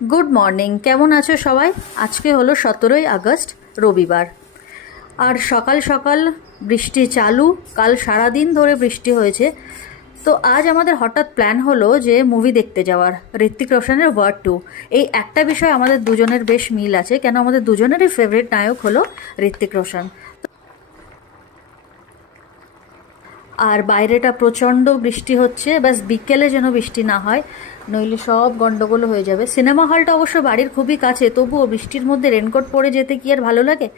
Good morning, কেমন আছো সবাই? আজকে হলো 17ই আগস্ট, রবিবার। আর সকাল সকাল বৃষ্টি চালু। কাল সারাদিন ধরে বৃষ্টি হয়েছে। তো আজ আমাদের হঠাৎ প্ল্যান হলো যে মুভি দেখতে যাওয়ার, ঋত্বিক রোশনের ওয়ার 2। এই একটা বিষয় আমাদের দুজনের বেশ মিল আছে, কেন আমাদের দুজনেরই ফেভারিট নায়ক হলো ঋত্বিক রোশন। আর বাইরেটা প্রচণ্ড বৃষ্টি হচ্ছে, ব্যাস বিকেলে যেন বৃষ্টি না হয়, নইলে সব গন্ডগোল হয়ে যাবে। সিনেমা হলটা অবশ্য বাড়ির খুবই কাছে, তবুও বৃষ্টির মধ্যে রেনকোট পরে যেতে কি আর ভালো লাগে?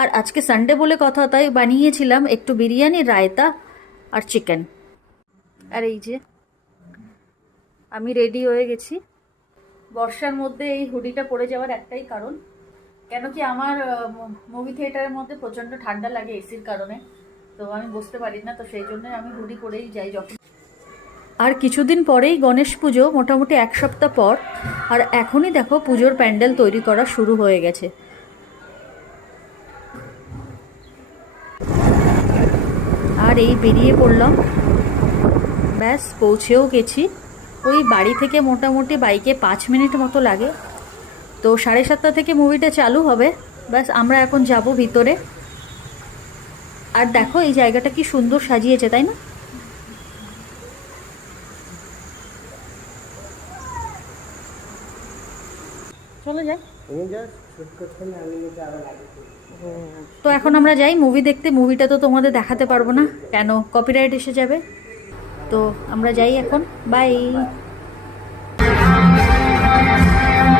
আর আজকে সানডে বলে কথা, তাই বানিয়েছিলাম একটু বিরিয়ানি, রায়তা আর চিকেন। আর এই যে আমি রেডি হয়ে গেছি। বর্ষার মধ্যে এই হুডিটা পরে যাওয়ার একটাই কারণ, কেন কি আমার মুভি থিয়েটারের মধ্যে প্রচণ্ড ঠান্ডা লাগে এসির কারণে, তো আমি বসতে পারি না, তো সেই জন্য আমি হুডি পরেই যাই যখন। আর কিছুদিন পরেই গণেশ পুজো, মোটামুটি এক সপ্তাহ পর। আর এখনই দেখো পুজোর প্যান্ডেল তৈরি করা শুরু হয়ে গেছে। আর এই বেরিয়ে পড়লাম, ব্যাস পৌঁছেও গেছি। ওই বাড়ি থেকে মোটামুটি বাইকে 5 মিনিট মতো লাগে। তো 7:30 থেকে মুভিটা চালু হবে। ব্যাস আমরা এখন যাব ভিতরে। আর দেখো এই জায়গাটা কি সুন্দর সাজিয়েছে, তাই না? চলে যাই। তো এখন আমরা যাই মুভি দেখতে। মুভিটা তো তোমাদের দেখাতে পারবো না, কেন কপিরাইট এসে যাবে। তো আমরা যাই এখন, বাই।